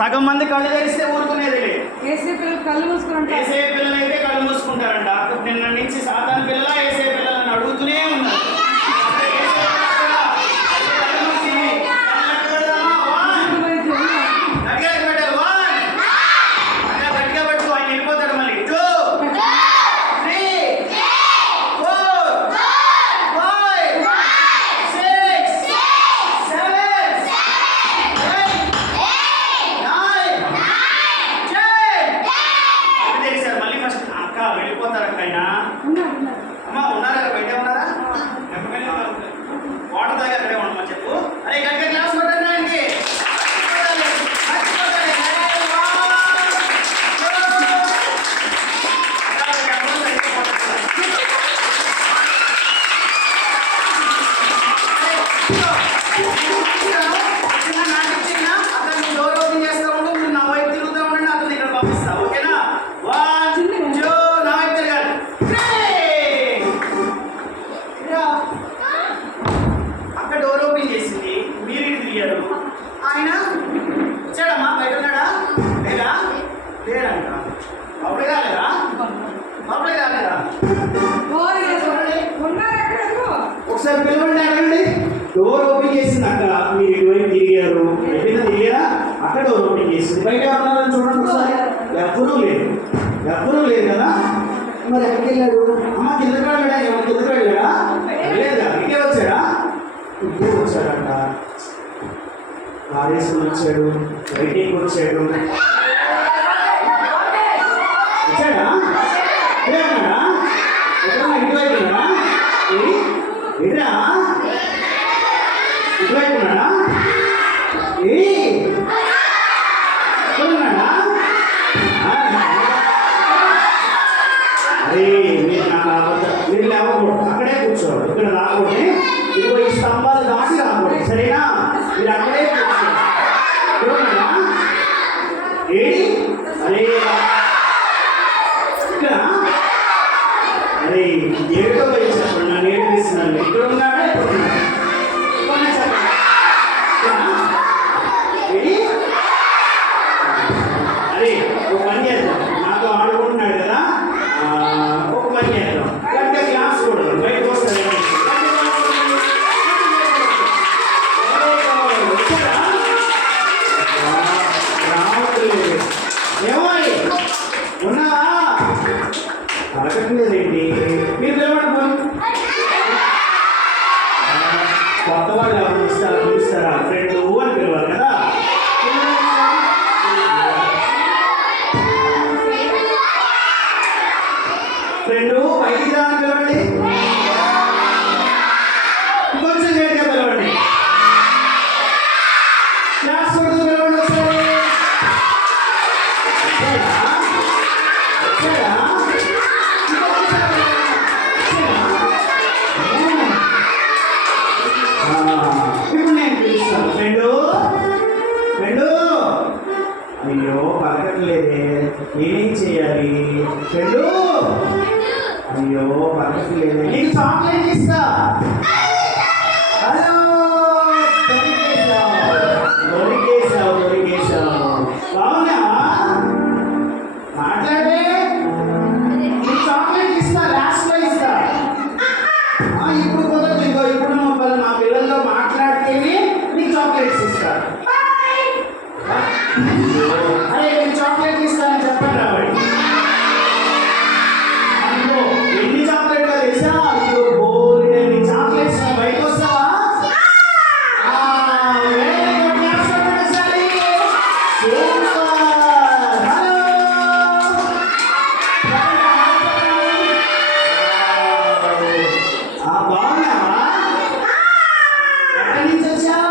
సగం మంది కళ్ళు తెరిస్తే ఊరుకునేది ఏసే పిల్లలు కళ్ళు మూసుకుంటారు. ఏసే పిల్లలు అయితే కళ్ళు మూసుకుంటారంట. నిన్న నుంచి సాతాను పిల్ల ఏసే పిల్లలను అడుగుతూనే ఉన్నారు. ఒకసారి పిలవండి, అడగండి. డోర్ ఓపెన్ చేసింది అక్కడ, మీరు ఇటువైపు తిరిగారు, ఎప్పుడైనా తిరిగారా? అక్కడ డోర్ ఓపెన్ చేసింది. బయట ఉన్నారని చూడండి ఒకసారి. ఎవ్వరూ లేరు కదా. మరి ఎక్కడికి వెళ్ళాడు? అమ్మ కిందకి వెళ్ళాడా? ఏమన్నా కిందకి వెళ్ళాడా? లేదా ఇటే వచ్చాడా? ఇటే వచ్చాడంట. ఆరేసుకుని వచ్చాడు, బయటికి వచ్చాడు. వచ్చాడా? ఎక్కడన్నా ఇటువైపు ఉన్నాడా? ఏరా ఇటువైపు ఉన్నాడా? ఉన్నాడా? అరే మీరు లేవకూడదు, అక్కడే కూర్చోవాలి. ఇక్కడ రాకూడదు. ఇదిగో ఈ స్తంభాలు దాటి రాకూడదు, సరేనా? మీరు అక్కడే కూర్చోవాలి. ఏడి అరే ఇక్కడ అరే ఏడో వయసు నన్ను ఏడిపిస్తున్నాను. ఇక్కడ ఉన్నాడా? ఇక్కడ ఉన్నాడా? అరే ఒక పని చేద్దాం, నాతో ఆడుకుంటున్నాడు కదా, ఒక పని చేద్దాం. గట్టిగా క్లాస్ కూడా బయటకు వస్తాడు. ఏమోయ్ ఉన్నావా? అడగట్లేదేంటి? మీరు పిలవండి. కొత్త వాళ్ళు ఎవరు పిలుస్తారా? ఫ్రెండ్ అని పిలవాలి కదా. ఫ్రెండ్ బయటికి రా అని పిలవండి. కొంచెం గట్టిగా పిలవండి. క్లాస్ కొడుతూ పిలవండి ఒకసారి. ఇప్పుడు నేను పిలుస్తాను. ఫ్రెండు అయ్యో పలకట్లేదే, నేనేం చేయాలి? ఫ్రెండు అయ్యో పలకట్లేదే, నీకు చాక్లెట్ ఇస్తా. హలో దొరికేశావు. బాగున్నా? మాట్లాడే, నీకు చాక్లెట్ ఇస్తా, లాస్ట్లో ఇస్తా. ఇప్పుడు కుదరదు. ఇంకో ఇప్పుడు నా పిల్లలతో మాట్లాడితేనే నీకు చాక్లెట్స్ ఇస్తా. అరే నేను చాక్లెట్ ఇస్తానని చెప్పండి రాబడి. అందులో ఎన్ని చాక్లెట్లు తెలుసా? ఇదో బోల్డ్ చాక్లెట్స్. బయటకు వస్తావా? బాగున్నావా? ఎక్కడి నుంచి వచ్చావు?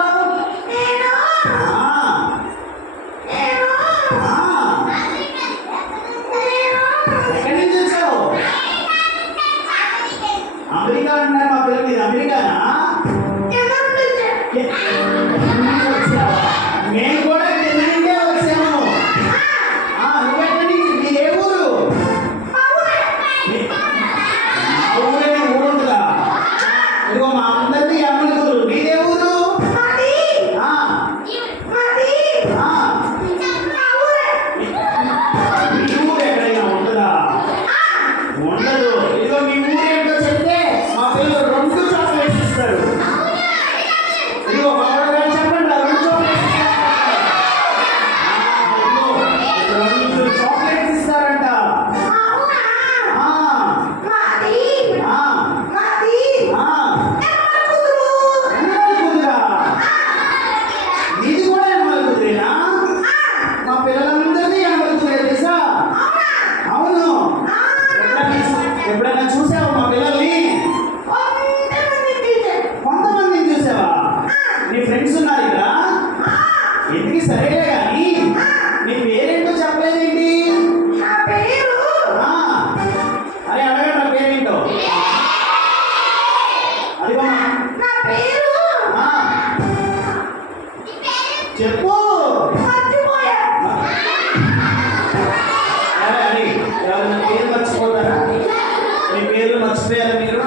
మర్చిపోయారా మీరు?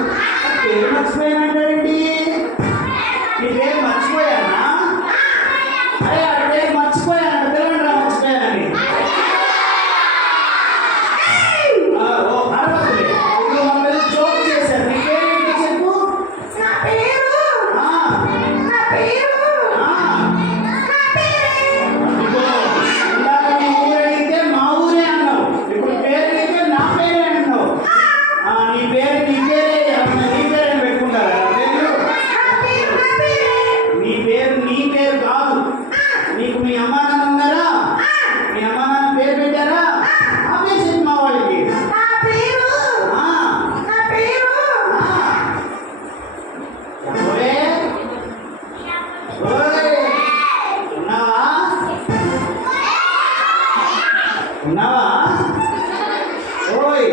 పేరు మర్చిపోయానంటారండి. మీ పేరు మర్చిపోయానా? అరే ఆ పేరు మర్చిపోయాను పిల్లలు రా మర్చిపోయానని. ఓ పర్వాలేదు, ఇప్పుడు మా పిల్లలు జోక్ చేశారు. మీ పేరు ఏంటో చెప్పు. ఇదిగో, ఇందాక మీ ఊరు అడిగితే మా ఊరే అన్నావు, ఇప్పుడు పేరు అడిగితే నా పేరే అన్నావు. నీ పేరే నీ పేరే పెట్టుకుంటారా పేరు? నీ పేరు కాదు. నీకు మీ అమ్మా నాన్న ఉన్నారా? మీ అమ్మా నాన్న పేరు పెట్టారా? ఆ పేరు చెప్పు మా వాళ్ళకి. ఓయ్, ఓయ్, ఉన్నావా? ఉన్నావా? ఓయ్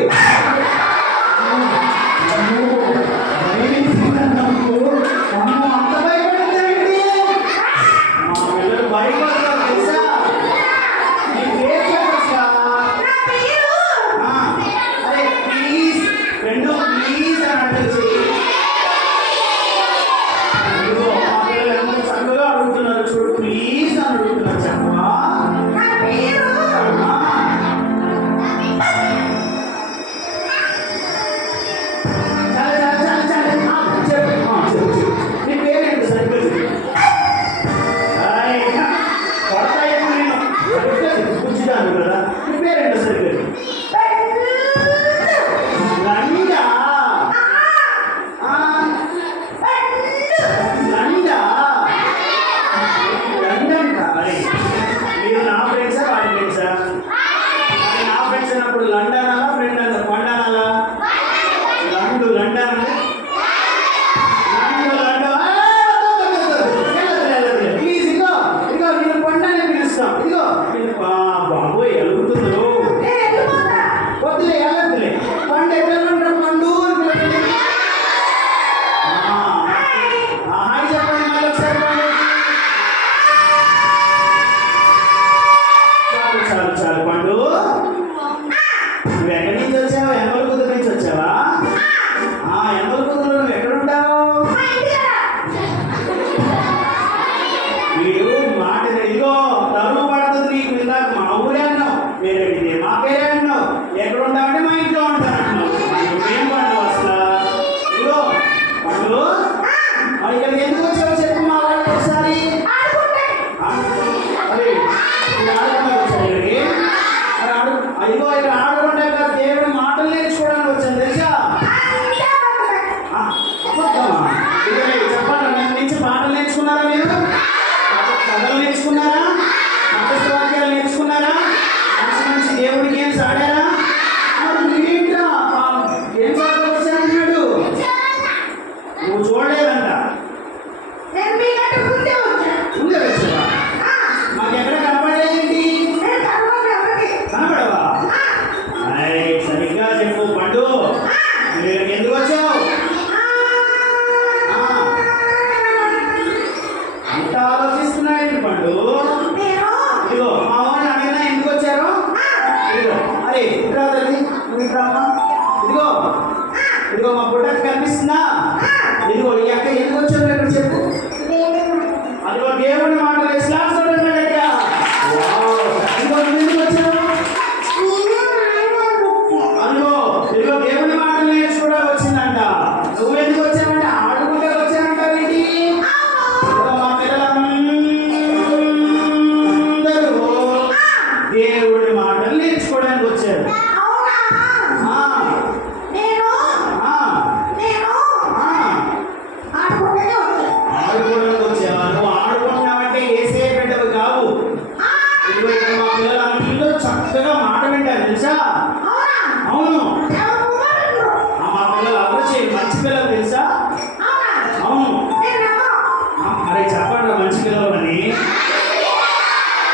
అంత భయపడతారండి. మా పిల్లలు భయపడతారు తెలుసా? నీ పేరు చెప్పొచ్చా? అరే ప్లీజ్ రెండు ప్లీజ్ అని అంటే ఇదిగో మా పిల్లలు ఎంత చక్కగా అడుగుతున్నారు చూడు. ప్లీజ్ అని అడుగుతున్నారు చెప్పవా? చెప్పు. నీ పేరేంటి సరిగ్గా చెప్పు. కొడతాయేమో నేను. సరిగ్గా చెప్పు, కూర్చున్నాను కదా. నీ పేరేంటో సరిగ్గా చెప్పు. లండా? లండా? లండన్ కా? అరే మీరు నా ఫ్రెండ్సా వాడి ఫ్రెండ్సా? నా ఫ్రెండ్స్ అన్నప్పుడు లండన్ అలా ఫ్రెండ్ అన్న పండన్ అలా లండన్ ప్లీజ్ ఇదిగో ఇదిగో నేను పండని పిలుస్తాం. ఇదిగో బాబోయ్ ఎలుగుతుందో వద్దులే ఎలద్దులే. పండు ఎట్లా పండు అని హాయ్ చెప్పండి మళ్ళీ ఒకసారి. చాలు చాలు పండు. నువ్వు ఎక్కడి నుంచి వచ్చావు? ఎమ్మల కుదురు నుంచి వచ్చావా? ఎమ్మల కుదురు నువ్వు ఎక్కడుంటావు? మీరు మాట ఇదిగో తరువు పడుతుంది నీకు. ఇందాక మా ఊరే అన్నావు, పేరు అడిగితే మా పేరే అన్నావు. ఎక్కడ ఉంటావంటే మా ఇంట్లో ఉంటాను అంటున్నావు. నువ్వేం పండు అసలు? ఇదిగో పండు, ఇక్కడికి ఎందుకు వచ్చావు చెప్పు మా వాళ్ళకి ఒకసారి. అరే ఆడుకున్నారు వచ్చారు ఇక్కడికి. అదిగో ఇక్కడ ఆడుకుంటే కదా దేవుడి మాటలు నేర్చుకోవడానికి వచ్చాను తెలుసా? చెప్పండి, నేను నుంచి పాటలు నేర్చుకున్నారా? మీరు కథలు నేర్చుకున్నారా? వాక్యాలు నేర్చుకున్నారా? మంచి మంచి దేవుడి గేమ్స్ ఆడారా? ఏంటా గేమ్స్ ఆడడానికి వచ్చాడు? నువ్వు చూడలేదంట. ముందే వచ్చావా? మాకెక్కడ కనపడలేదేంటి? కనపడవా? సరిగ్గా చెప్పు పండు, మీరు ఎందుకు వచ్చావు? అంత ఆలోచిస్తున్నాయండి పండు. ఇదిగో మా వాళ్ళు అడిగినా ఎందుకు వచ్చారు? ఇదిగో అరే ఇట్రా తల్లి, నువ్వు ఇట్రామ్మా. ఇదిగో ఇదిగో మా బుడ్డకి కనిపిస్తుందా? ఇదిగో ఈ అక్క ఎందుకు వచ్చావు ఇక్కడ చెప్పు. అదిగో దేవుడి మాటలు ఇస్లాం చూడండి. ఇదిగో నువ్వు ఎందుకు వచ్చావు? అదిగో ఇదిగో దేవుడి మాటలు నేర్చుకోవడం వచ్చిందంట. నువ్వు ఎందుకు వచ్చావంటే ఆడుకుంటే వచ్చానంటావేంటి? మా పిల్లలందరూ దేవుడి మాటలు నేర్చుకోవడానికి వచ్చారు. ఆడుకోవడానికి వచ్చావా? నువ్వు ఆడుకుంటున్నావంటే ఏసే బిడ్డవి కావు. ఇదిగో ఇక్కడ మా పిల్లలందరూ చక్కగా మాట వింటారు తెలుసా? అవును, మా పిల్లలు అభిరుచి మంచి పిల్లలు తెలుసా? అవును. అరే చెప్పండి మంచి పిల్లలు అని.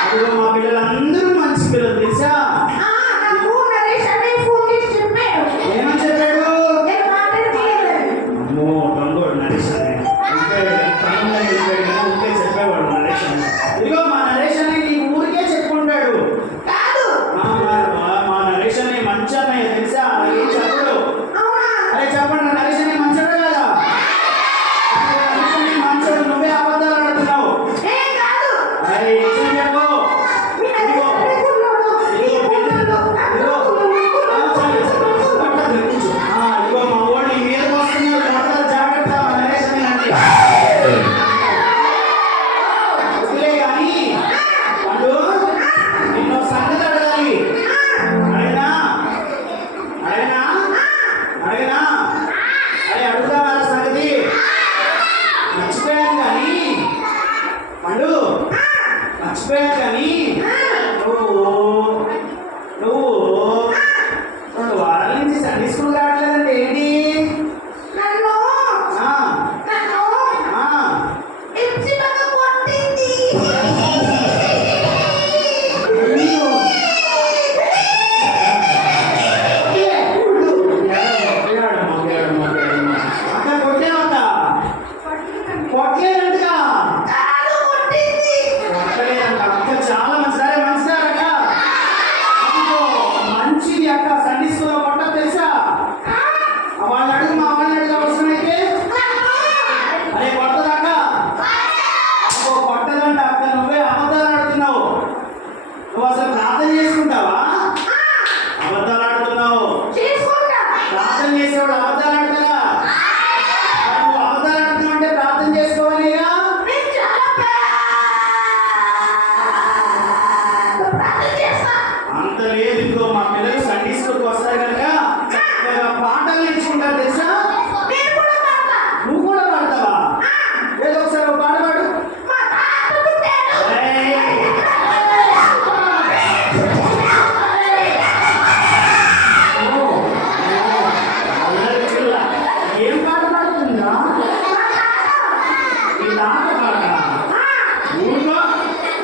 అదిగో మా పిల్లలందరూ మంచి పిల్లలు తెలుసా? ఏమని చెప్పాడు? అమ్మో దొంగోడు నరేష్ అని ఉంటే చెప్పేవాడు నరేష్ అని. ఇదిగో మా నరేష్ అని నీ ఊరికే చెప్పుకుంటాడు. మా నరేష్ అని మంచి అన్నయ్య తెలుసా? ఏం చెప్పడు. అరే చెప్పండి చాలా మంచిదారే మంచిదారక మంచిది అక్క సండే స్కూల్లో కొట్ట తెలుసా వాళ్ళని అడుగు మా వాళ్ళని అడుగు అవసరమైతే అరే కొట్టదాక కొట్టదండి అక్క నువ్వే అబద్ధాలు ఆడుతున్నావు నువ్వు అసలు ప్రార్థన చేసుకుంటావా అబద్ధాలు ఆడుతున్నావు ప్రార్థన చేసేవాడు అబద్ధాలు ఆడతారా నువ్వు అబద్ధాలు ఆడుతున్నావు అంటే ప్రార్థన చేసుకోవాలిగా అంత లేదు ఇంకో మా పిల్లలు సండే స్కూల్కి వస్తారు కనుక చక్కగా పాటలు నేర్చుకుంటారు తెలుసా నువ్వు కూడా పాడతావా ఏదో ఒకసారి ఒక పాట పాడు ఏయ్. ఓ, అల్లరి పిల్ల. ఏం పాట పాడుతుందా ఈ నాట పాట ఊరుకో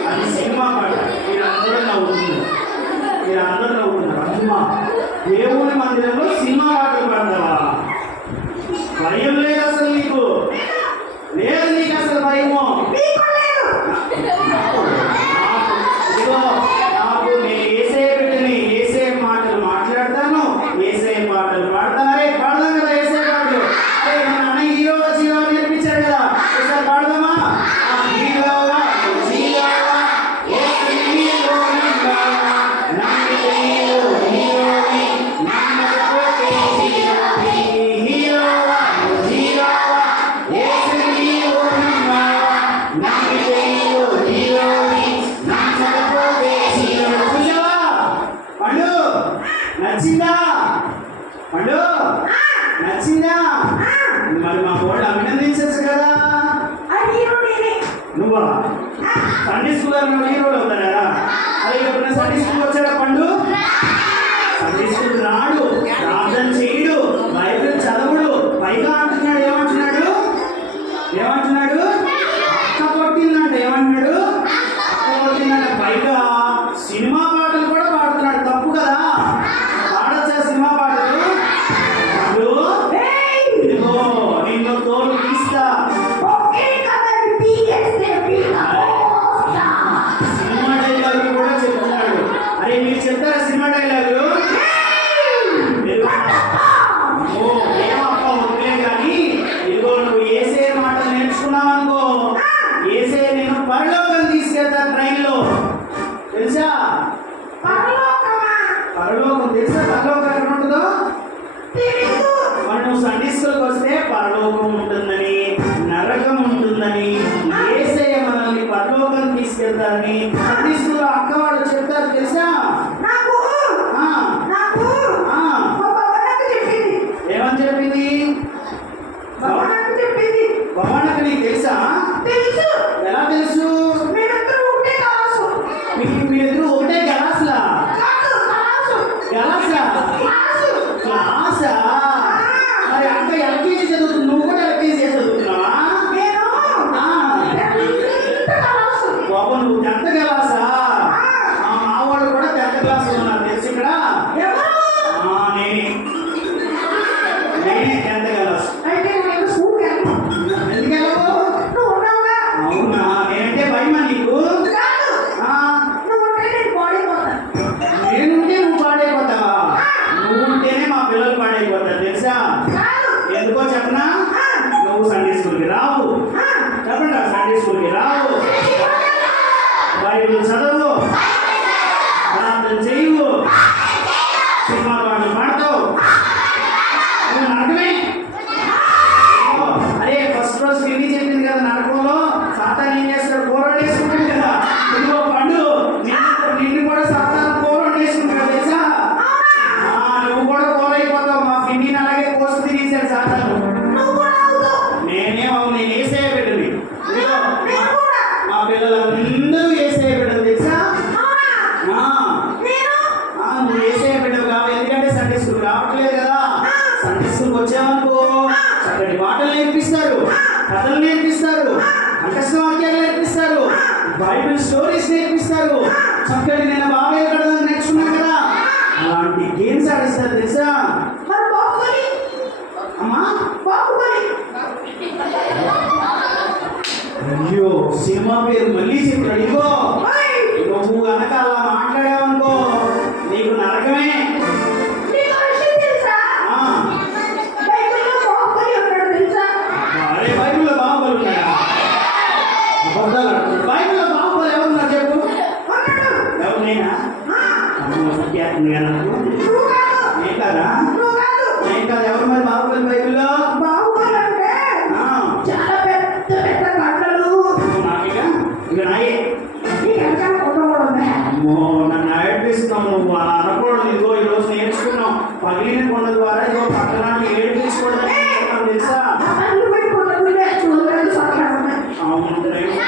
అది సినిమా పాట మీరందరూ నవ్వుతున్నారు మీరందరూ నవ్వుతున్నారు అమ్మా దేవుని మందిరంలో సినిమా పాటలు పాడతావా భయం లేదు అసలు నీకు లేదు నీకు అసలు భయము ఇదిగో నాకు నేను ఏసే బిడ్డని ఏసే మాటలు మాట్లాడతాను ఏసే పాటలు పాడతారే పాడదాం కదా ఏసే పాటలు అరే మన అన్న హీరో జీరో నేర్పించారు కదా ఒకసారి పాడదామా హీరోవా జీరోవా ఏసే హీరో నంబావా నమ్మితే హీరోవి నమ్మకపోతే హీరోవి హీరోవా జీరోవా ఏసే హీరో నంబావా నమ్మితే హీరోవి నమ్మకపోతే హీరోవి చూసావా పండు నచ్చిందా పండు నచ్చిందా మరి మా వాళ్ళు అభినందించచ్చు కదా నువ్వా సండే స్కూల్ హీరోలు అవుతారా అదే ఎప్పుడైనా సండే స్కూల్ వచ్చాడా పండు సండే స్కూల్ రాడు ప్రార్థన చేయడు బైబిల్ చదవడు పైగా అంటున్నాడు ఏమంటున్నాడు ఏమంటున్నాడు అక్క కొట్టిందంట ఏమంటున్నాడు అక్క కొట్టిందంట పైగా సినిమా పాటలు కూడా పాడుతున్నాడు తప్పు కదా పాడొచ్చా సినిమా పాటలు పండు ఇదిగో నిన్ను తోలు తీస్తా సినిమా డైలాగులు కూడా చెప్తున్నాడు అరే మీరు చెప్తారా సినిమా డైలాగులు ఓ ఏమప్ప వదిలే కానీ ఇదిగో నువ్వు ఏసే మాటలు నేర్చుకున్నావనుకో ఏసే నేను పరలోకం తీసుకెళ్తా ట్రైన్లో తెలుసా పరలోకం తెలుసా పరలోకం ఎక్కడ ఉంటుందో మనం సండే స్కూల్కి వస్తే పరలోకం ఉంటుందని నరకం ఉంటుందని ఏసయ్య మనల్ని పరలోకం తీసుకెళ్తారని సండే స్కూల్లో అక్క వాళ్ళు చెప్తారు తెలుసా ఆ, ఆ. ఏమని చెప్పింది భవనకు నీకు తెలుసా ఎలా తెలుసు మీరిద్దరు ఒకటే గలాసులా గలాసా క్లాసా మరి అక్క ఎల్కేజీ చదువుతుంది నువ్వు కూడా ఎల్కేజీ చదువుతున్నావా బాబు నువ్వు 10th క్లాసా మా వాళ్ళు కూడా 10th క్లాస్ ఉన్నారు తెలుసు ఇక్కడ నేనే 10th క్లాస్ ఎందుకెళ్ళవు అవునా నేనంటే భయమా నీకు నేనుంటే నువ్వు పాడైపోతావా నువ్వు ఉంటేనే మా పిల్లలు పాడైపోతారు తెలుసా ఎందుకో చెప్పనా నువ్వు సండే స్కూల్కి రావు చెప్పండి సండే స్కూల్కి రావు బైబిల్ చదవు ప్రార్థన చేయవు సినిమా పాటలు పాడతావు నువ్వు నరకమే అరే ఫస్ట్ రోజు రివ్యూ చెప్పింది కదా నరకంలో సాతాన్ ఏం చేస్తాడు కూరలు వేసుకుంటాడు కదా ఇదిగో పండు నిన్ను కూడా సాతాన్ కూరలు వేసుకుంటాడు తెలుసా నువ్వు కూడా కూర అయిపోతావు మా పిన్నిని అలాగే కోసి తినేసాడు సాతాను నేనేమవు నేను ఏసే బిడ్డని ఇదిగో మా పిల్లలందరూ ఏసే బిడ్డలు తెలుసా నువ్వు ఏసే బిడ్డవు కావు ఎందుకంటే సండే స్కూల్ రావట్లేదు కదా సండే స్కూల్కి వచ్చామనుకో చక్కటి మాటలు నేర్పిస్తారు కథలు నేర్పిస్తారు అంకష్ట వాక్యాలు నేర్పిస్తారు బైబిల్ స్టోరీస్ నేర్పిస్తారు చక్కటి నేను బాబాయ్ కడదాన్ని నేర్చుకున్నాను కదా అలాంటి గేమ్స్ ఆడిస్తారు తెలుసా అమ్మా అయ్యో సినిమా పేరు మళ్ళీ చెప్పాడు ఇగో నేనా ఉంది కదా నేను కదా నేను కాదు ఎవరు మరి బాహుబలి బైబిల్లో చాలా పెద్ద పెద్ద కట్టలు నాకేగా ఇక నాయే అమ్మో నన్ను ఏడిపిస్తున్నావు నువ్వు అలా అనకూడదు. ఇదిగో ఈరోజు నేర్చుకున్నావు పగిలిన కొండ ద్వారా ఇదిగో పట్టణాన్ని ఏడిపించకూడదు తెలుసా.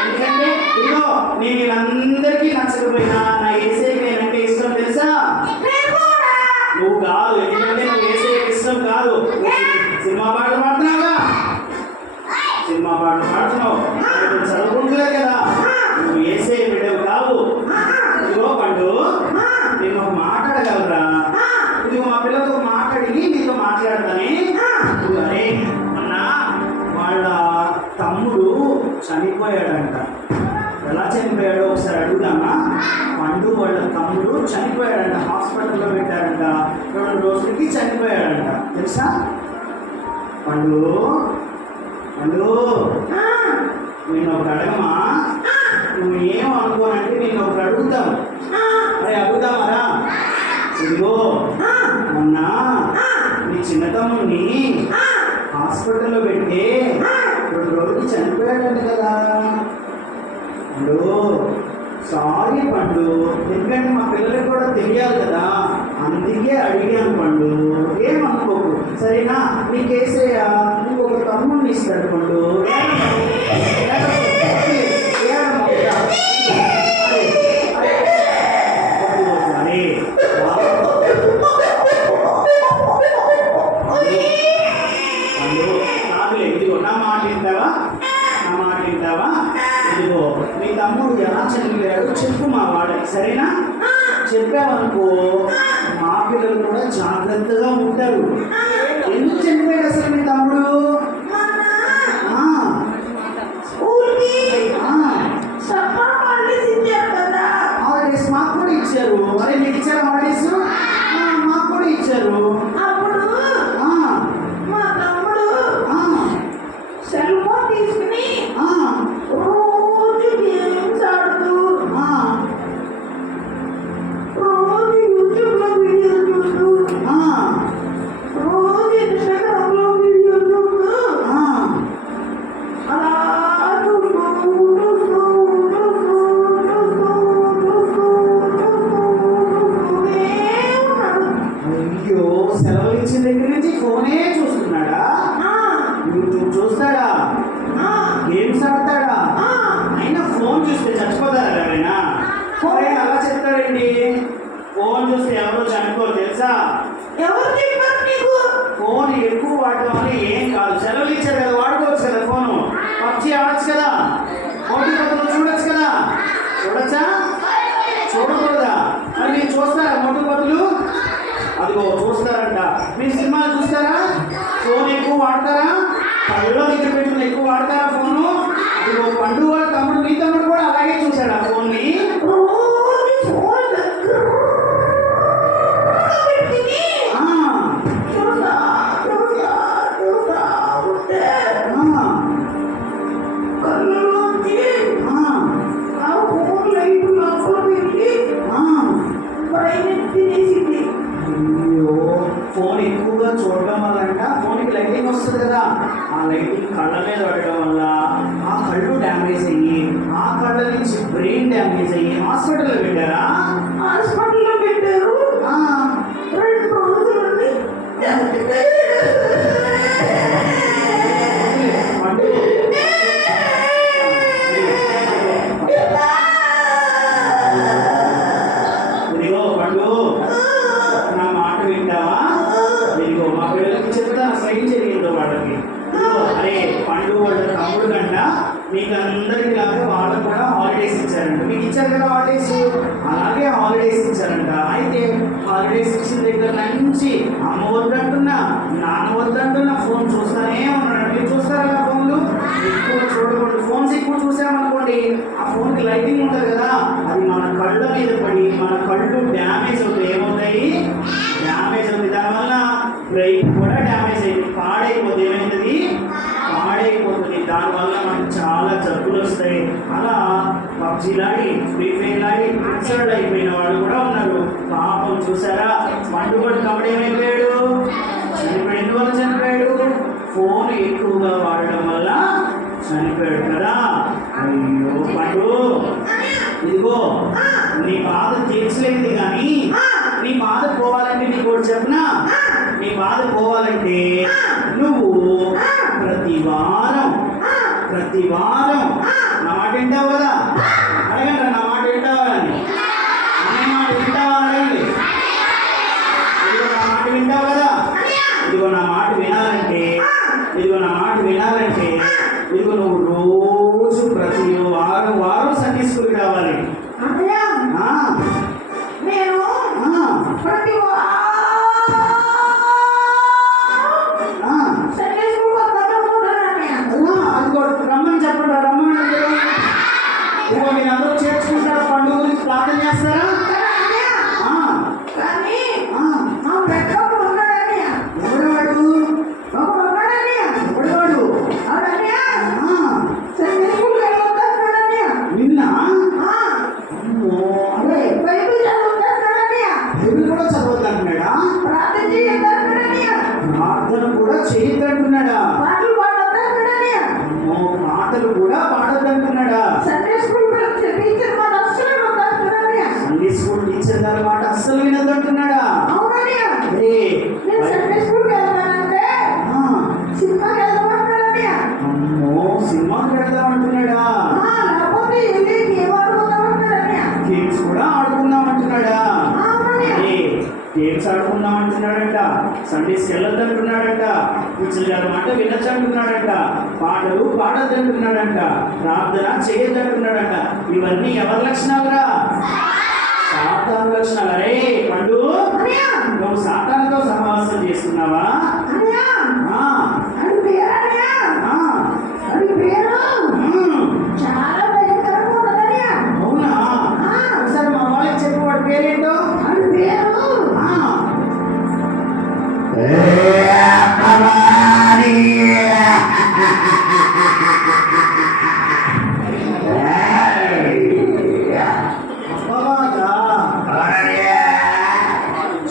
ఎందుకంటే ఇదిగో నేను వీళ్ళందరికీ నచ్చకపోయినా నా ఏసైకి నేనంటే ఇష్టం తెలుసా. నువ్వు కాదు, ఎందుకంటే నువ్వు ఏసైకి ఇష్టం కాదు. సినిమా పాటలు పాడుతున్నావుగా, సినిమా పాటలు పాడుతున్నావు, చదువుకుంటులేదు కదా, నువ్వు ఏసై బిడ్డవు కావు. ఇదిగో పండు నేను ఒక మాట్లాడగలరా? ఇదిగో మా పిల్లలతో మాట్లాడి నీతో మాట్లాడతానే. అరే అన్నా వాళ్ళ తమ్ముడు చనిపోయాడంట. ఎలా చనిపోయాడో ఒకసారి అడుగుదామా? పండు వాళ్ళ తమ్ముడు చనిపోయాడంట, హాస్పిటల్లో పెట్టాడంట, 2 రోజులకి చనిపోయాడంట తెలుసా. పండు పండు నేను ఒకటి అడగమా? నువ్వు ఏం అనుకోనంటే నేను ఒకటి అడుగుతావు. అరే అడుగుదామరా? ఇదిగో మొన్న నీ చిన్న తమ్ముడిని హాస్పిటల్లో పెట్టి 2 రోజులకి చనిపోయాడంట కదా. పండు సారీ పండు, ఎందుకంటే మా పిల్లలకు కూడా తెలియాలి కదా, అందుకే అడిగాను పండు, ఏమనుకోకు సరేనా. నీకేసయ్యా నువ్వు ఒక తమ్ముడిని ఇస్తాడు పండు. ఇదిగో మీ తమ్ముడు ఎలా చనిపోయాడు చెప్పు మా వాడికి, సరేనా? చెప్పావనుకో మా పిల్లలు కూడా జాగ్రత్తగా ఉంటారు. ఎందుకు చనిపోయాడు అసలు మీ తమ్ముడు? హాలిడేస్ మాకు కూడా ఇచ్చారు. అరే మీకు ఇచ్చారు హాలిడేస్? మాకు కూడా ఇచ్చారు. సెల్ ఫోన్ తీసుకుని రోజు గేమ్స్ ఆడుతూ రోజు యూట్యూబ్ లో వీడియో చూస్తూ రోజు ఇన్స్టాగ్రామ్ లో వీడియో చూస్తూ అలా అయ్యో సెలవులు ఇచ్చిన దగ్గర నుంచి ఫోనే చూస్తున్నాడా? యూట్యూబ్ చూస్తాడా? గేమ్స్ ఆడతాడా? అయినా ఫోన్ చూస్తే చచ్చిపోతారా ఎవరైనా? అలా చెప్తాడండి. ఫోన్ చూస్తే ఎవరో చనిపోరు తెలుసా. ఎవరు చెప్పారు నీకు? ఫోన్ ఎక్కువ వాడటం వల్ల ఏం కాదు. సెలవులు ఇచ్చారు కదా, వాడుకోవచ్చు కదా ఫోను. పబ్జీ ఆడచ్చు కదా, మొట్టు చూడొచ్చు కదా. చూడొచ్చా? చూడకూడదా? మరి మీరు చూస్తారా మొట్టు? అదిగో చూస్తారంట. మీరు సినిమాలు చూస్తారా? ఫోన్ ఎక్కువ వాడతారా? కళ్ళలో దగ్గర పెట్టుకుని ఎక్కువ వాడతారా ఫోను? అదిగో పండు వాళ్ళ తమ్ముడు, మీ తమ్ముడు కూడా అలాగే చూశాడు ఆ ఫోన్ని. ఫోన్ ఎక్కువగా చూడటం వల్ల ఫోన్కి లైటింగ్ వస్తుంది కదా, ఆ లైటింగ్ కళ్ళ మీద పడటం వల్ల ఆ కళ్ళు డ్యామేజ్ అయ్యి, ఆ కళ్ళ నుంచి బ్రెయిన్ డ్యామేజ్ అయ్యి హాస్పిటల్లో పెట్టారా? హాస్పిటల్లో పెట్టారు. 2 రోజులు ఇదిగో పండు నా మాట వింటావా? ఇదిగో మా పిల్లలకి చెప్తాను అసలు ఏం జరిగిందో వాళ్ళకి. అరే పండు వాళ్ళ తమ్ముడు కంట మీకు అందరికి లాగా వాళ్ళకు కూడా హాలిడేస్ ఇచ్చారంట. మీకు ఇచ్చారు కదా హాలిడేస్, అలాగే హాలిడేస్ ఇచ్చారంట. అయితే హాలిడేస్ ఇచ్చిన దగ్గర నుంచి అమ్మ వద్దంటున్నా, నాన్న వద్దంటున్నా, ఫోన్ చూస్తానే ఉన్నాడు. మీరు చూస్తారా కదా ఫోన్లు? ఎక్కువ చూడకూడదు. ఫోన్స్ ఎక్కువ చూసామనుకోండి ఆ ఫోన్కి లైటింగ్ ఉంటుంది కదా, అది మన కళ్ళ మీద పడి మన కళ్ళు డ్యామేజ్ అవుతాయి. ఏమవుతాయి? డ్యామేజ్ అవుతుంది. దానివల్ల బ్రెయిన్ కూడా డ్యామేజ్ అయింది, పాడైపోతుంది. ఏమైంది? పాడైపోతుంది. దానివల్ల మనకు చాలా జబ్బులు వస్తాయి. అలా పబ్జీలాడి, ఫ్రీ ఫైర్ లాడి, ఇన్సర్డ్ అయిపోయి చనిపోయిన వాళ్ళు కూడా ఉన్నారు. పాపం చూసారా, పండుగడు కబడి ఏమైపోయాడు, చనిపోయాడు. ఎందువల్ల చనిపోయాడు? ఫోన్ ఎక్కువగా వాడడం వల్ల చనిపోయాడు కదా. అయ్యో పండు, ఇదిగో నీ బాధ తీర్చలేదు కానీ నీ బాధ పోవాలంటే నీకు ఒకటి చెప్పనా, నీ బాధ పోవాలంటే నువ్వు ప్రతి వారం నా మాట వింటావు కదా. అడగండి, నా మాట వింటావా అని. అనే మాట వింటావా అడగండి. ఇదిగో నా మాట వింటావు కదా. ఇదిగో నా మాట వినాలంటే ఇదిగో నువ్వు రోజు ప్రతి వారం సండే స్కూల్కి రావాలి. రమ్మని చెప్పండి, ఇదిగో మీరు అందరూ చేర్చుకుంటారా, పండుగ గురించి ప్రార్థన చేస్తారా? ప్రార్థన కూడా చేయొద్దంటున్నాడా? మాటలు కూడా పాడొద్దంటున్నాడా? సండే స్కూల్ టీచర్ గారి మాట అస్సలు వినొద్దంటున్నాడా? సినిమాకి వెళ్దామంటున్నాడా? గేమ్స్ కూడా ఆడుకుందామంటున్నాడా? గేమ్స్ ఆడుకుందామంటున్నాడంట, సండేస్కి వెళ్ళొద్దంటున్నాడంట, టీచర్ గారి మాట వినొచ్చంటున్నాడంట, పాటలు పాడొద్దంటున్నాడంట, ప్రార్థన చేయొద్దంటున్నాడంట. ఇవన్నీ ఎవరి లక్షణాలురా? సాతాను లక్షణాలు. అరే పండు, నువ్వు సాతానుతో సహవాసం చేస్తున్నావా? అవునా? ఒకసారి మా వాళ్ళకి చెప్పు, వాడి పేరేంటో.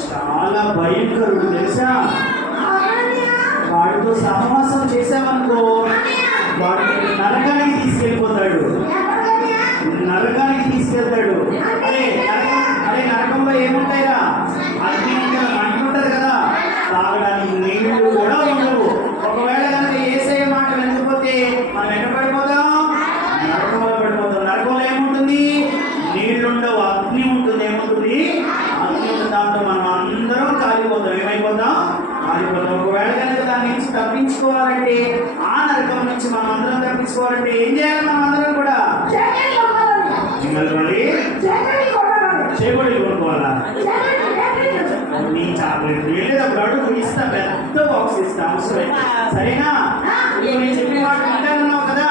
చాలా భయంకరుడు తెలుసా. వాడితో సహవాసం చేసామనుకో, వాడు నరకానికి తీసుకెళ్ళిపోతాడు. అరే నరకంలో ఏముంటాయిరా? అగ్ని అంటుంటది కదా, తాగడానికి నీళ్లు కూడా ఉండవు. ఒకవేళ కనుక యేసయ్య మాట వినకపోతే మనం ఎక్కడ పడిపోతాం? నరకంలో పడిపోతాం. నరకంలో ఏముంటుంది? నీళ్లు ఉండవు, అగ్ని ఉంటుంది. ఏముంటుంది? అగ్ని ఉంటుంది. దాంతో మనం అందరం కాలిపోతాం. ఏమైపోతాం? కాలిపోతాం. ఒకవేళ కనుక దాని నుంచి తప్పించుకోవాలంటే, ఆ నరకం నుంచి మనం అందరం తప్పించుకోవాలంటే ఏం చేయాలి? మనం అందరం కూడా చేపడి కొనుక్కోవాలా? నీ చాక్లెట్ వెళ్ళేటప్పుడు అడుగు ఇస్తా, పెద్ద బాక్స్ ఇస్తా, అవసరం. సరేనా? ఇదిగో నేను చెప్పిన మాట వింటానన్నావు కదా,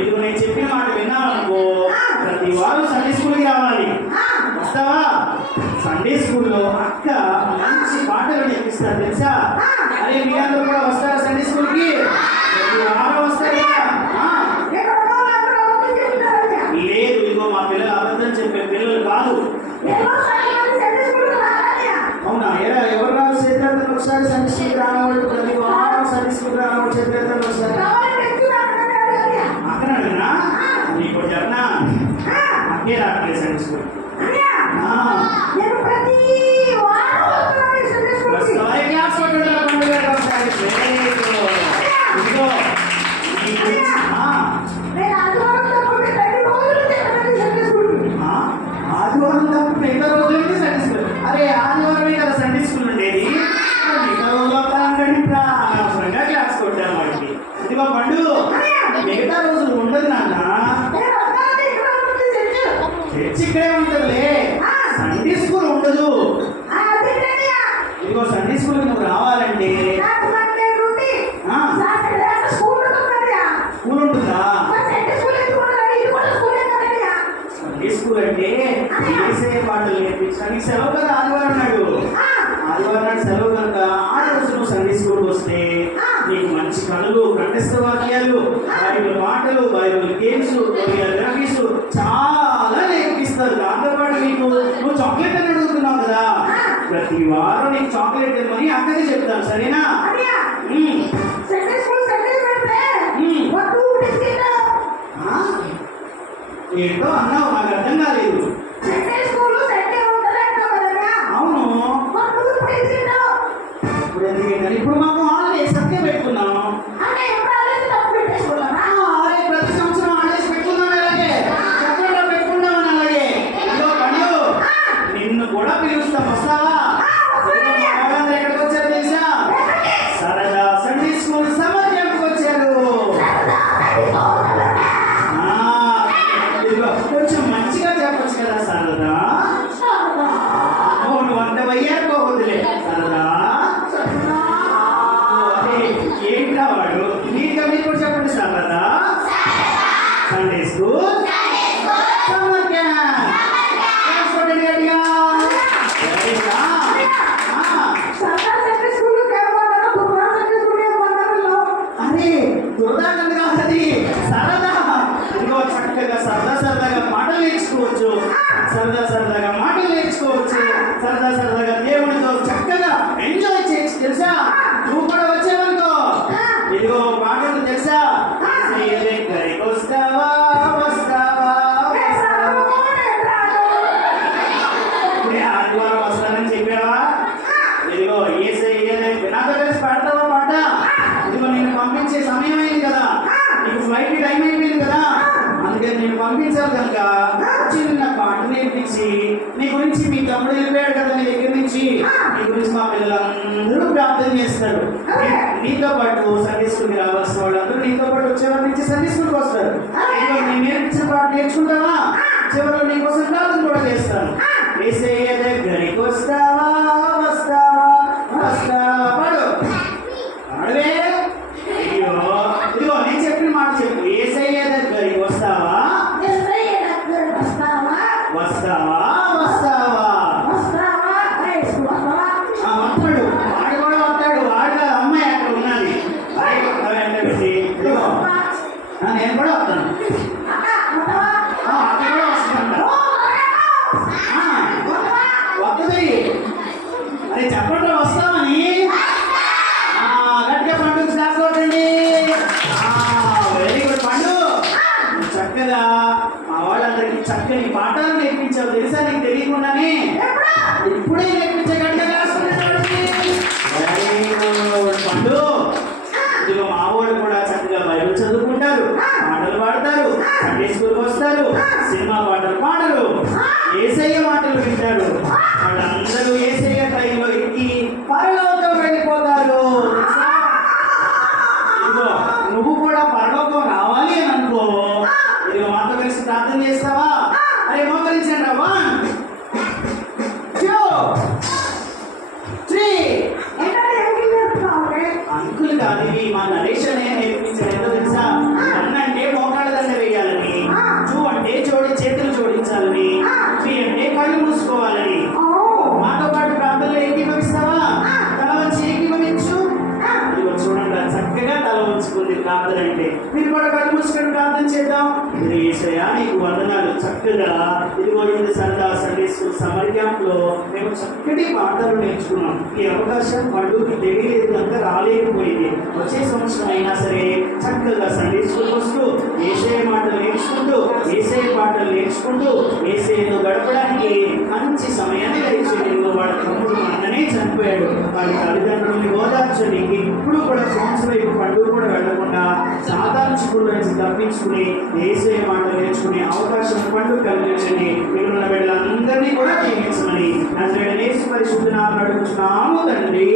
ఇదిగో నేను చెప్పిన మాట విన్నావనుకో, ప్రతి వారం సండే స్కూల్కి రావాలి. వస్తావా? సండే స్కూల్లో అక్క మంచి పాటలు నేర్పిస్తారు తెలుసా. అరే మీ అందరూ కూడా వస్తారా సండే స్కూల్కి? ప్రతి వారం వస్తారు కదా. లేదు, ఇదిగో మా పిల్లలు అబద్ధం చెప్పే పిల్లలు కాదు. అవునా? ఎవరు రాదు చేతులు? ఒకసారి సండే స్కూల్కి రానవాళ్ళు, ప్రతి వారం సండే స్కూల్కి రానవాళ్ళు చేతులు ఒకసారి. అక్కడ అడిగినా నీకు చెప్పనా, అక్కే రావట్లేదు సండే స్కూల్. ఆదివారం తప్ప మిగతా రోజులకి సండే స్కూల్. అరే ఆదివారమే కదా సండే స్కూల్ ఉండేది, మిగతా రోజులు అనవసరంగా క్లాస్ కొట్టాను వాడికి. ఇదిగో పండు, మిగతా రోజులు ఉండదు నాన్న, చర్చి ఇక్కడే ఉంటుందిలే, సండే స్కూల్ ఉండదు. ఇదిగో సండే స్కూల్కి నువ్వు రావాలంటే స్కూల్ ఉంటుందా? సండే స్కూల్ అంటే చేసే పాటలు నేర్పించడానికి సెలవు కదా ఆదివారం నాడు. ఆదివారం నాడు సెలవు కనుక ఆ రోజు నువ్వు సండే స్కూల్కి వస్తే నీకు మంచి కళలు, కంఠస్థ వాక్యాలు, బైబిల్ మాటలు, బైబిల్ గేమ్స్, గ్రఫీస్ చాలా నేర్పిస్తారు. దాంతోపాటు నీకు నువ్వు చాక్లెట్ అని అడుగుతున్నావు కదా, ప్రతి వారం నీకు చాక్లెట్ ఇవ్వమని అక్కడే చెప్తాను, సరేనా? ఉమ్. ఆ? ఏంటో అన్నావు, నాకు అర్థం కాలేదు. అవును, ఇప్పుడు ఎందుకంటే ఇప్పుడు మాకు హాలిడేస్ సత్య పెట్టుకున్నాం. అరే ప్రతి సంవత్సరం హాలిడేస్ పెట్టుకుందాం, అలాగే చక్కగా పెట్టుకుందాం అలాగే. ఇదిగో పండు, నిన్ను కూడా పిలుస్తాం, వస్తావా? ఇదిగో మా వాళ్ళందరూ ఎక్కడికి వచ్చారు తెలుసా? సరదా సండే స్కూల్ సమ్మర్ క్యాంప్కి వచ్చారు. ఇదిగో కొంచెం మంచిగా చెప్పొచ్చు కదా సరదా. నువ్వు అంత వయ్యాకో వదిలే సరదా. ఏంటా వాడు నీకు మీరు కూడా చెప్పండి, సరదా సండే స్కూల్ సమ్మర్ క్యాంప్. గట్టిగా అరే దురదాగంది కాదు, సరదా. ఇదిగో చక్కగా సరదాగా మాటలు నేర్చుకోవచ్చు, సరదాగా మాటలు నేర్చుకోవచ్చు, సరదాగా దేవునితో చక్కగా ఎంజాయ్ చేయొచ్చు తెలుసా? నువ్వు కూడా వచ్చావనుకో, ఇదిగో పాటలు తెలుసా? దగ్గరికి వస్తావా వస్తావా వస్తావా, ఇప్పుడే ఆదివారం వస్తానని చెప్పావా? ఇదిగో నాతో కలిసి పాడతావా పాట? ఇదిగో నేను పంపించే సమయం అయింది కదా, నీకు ఫ్లైట్ టైం అయిపోయింది కదా, అందుకని నేను పంపించాలి కనుక చిన్న పాట నేర్పించి నీ గురించి మీ తమ్ముడు వెళ్ళిపోయాడు కదా నీ దగ్గర నుంచి, నీ గురించి మా పిల్లలందరూ ప్రార్థన చేస్తారు. నీతో పాటు సండే స్కూల్కి రావాల్సిన వాళ్ళందరూ నీతో పాటు వచ్చేవాళ్ళ నుంచి సండే స్కూల్కి వస్తారు. నేను నేర్పించిన పాట నేర్చుకుంటావా? చివరిలో నీకోసం ప్రార్థన కూడా చేస్తాను. యేసయ్య దగ్గరికి వస్తావా వస్తావా వస్తావా, పాడు పాడవే. ఇదిగో నేను చెప్పిన మాట చెప్పు, యేసయ్య దగ్గరికి వస్తావా వస్తావా వస్తావా. వస్తాడు, వాడు కూడా వస్తాడు, వాడు అమ్మాయి అక్కడ ఉన్నది. నేను కూడా వస్తాను, అక్కడ కూడా వస్తాను. వస్తుంది, అది చెప్పండి వస్తామని. గట్టిగా పండుగ క్లాస్ కొట్టండి. వెరీ గుడ్ పండు, చక్కగా మా వాళ్ళందరికీ చక్కని పాఠాలు నేర్పించావు తెలుసా? నీకు తెలియకుండానే ఇప్పుడే నేర్పించే గట్టిగా క్లాస్ కొట్టండి. వెరీ గుడ్ పండు. ఇదిగో మా వాళ్ళు కూడా చక్కగా బైబిల్ చదువుకుంటారు, పాటలు పాడతారు, సండే స్కూల్కి వస్తారు, సినిమా పాటలు పాడరు, యేసయ్య మాటలు వింటారు. వాళ్ళందరూ యేసయ్య ట్రైన్లో ఎక్కి పరలోకం వెళ్ళిపోతారు. ఇదిగో నువ్వు కూడా పరలోకం రావాలి అని అనుకో, ఇదిగో మాతో కలిసి ప్రార్థన చేస్తావా? అరే మోకరించండి. 1 2 3. అంకుల్ కాదు, ఇవి మా నరేష్ అనే నేర్పించారు. ఏంటో తెలుసా? 1 అంటే మోకాళ్ళ దండ వేయాలని, 2 అంటే చేతులు జోడించాలని, 3 అంటే కళ్ళు మూసుకోవాలని. మాతో పాటు ప్రార్థనలో ఏకీభవిస్తావా? తల వంచి ఏకీభవించు. ఇదిగో చూడండి, చక్కగా తల వంచుకుంది ప్రార్థన అంటే. మీరు కూడా కళ్ళు మూసుకొని ప్రార్థన చేద్దాం. ఇది యేసయ్యా నీకు వందనాలు. చక్కగా ఇదిగో ఇది సరదా సండే స్కూల్ సమ్మర్ క్యాంప్ లో మేము చక్కటి పాఠాలు నేర్చుకున్నాం. ఈ అవకాశం పండుగకి తెలియలేదు కనుక రాలేకపోయింది. వచ్చే సంవత్సరం అయినా సరే చక్కగా సండే స్కూల్ వస్తూ యేసయ్య మాటలు నేర్చుకుంటూ యేసయ్య పాటలు నేర్చుకుంటూ యేసయ్యను గడపడానికి మంచి సమయాన్ని దయచేయండి. వాడి తమ్ముడు అన్ననే చనిపోయాడు, వాడి తల్లిదండ్రులని ఓదార్చండి. ఇప్పుడు కూడా ఫోన్స్ వైపు పండుగ కూడా వెళ్లకుండా సాధారణ స్కూల్ నుంచి తప్పించుకుని యేసయ్య మాటలు నేర్చుకునే అవకాశం పండుగ కలిగించండి. మిగిలిన వీళ్ళందరినీ కూడా జీవించమని నజరేయుడైన యేసు పరిశుద్ధ నామమున అడుగుచున్నాము తండ్రి.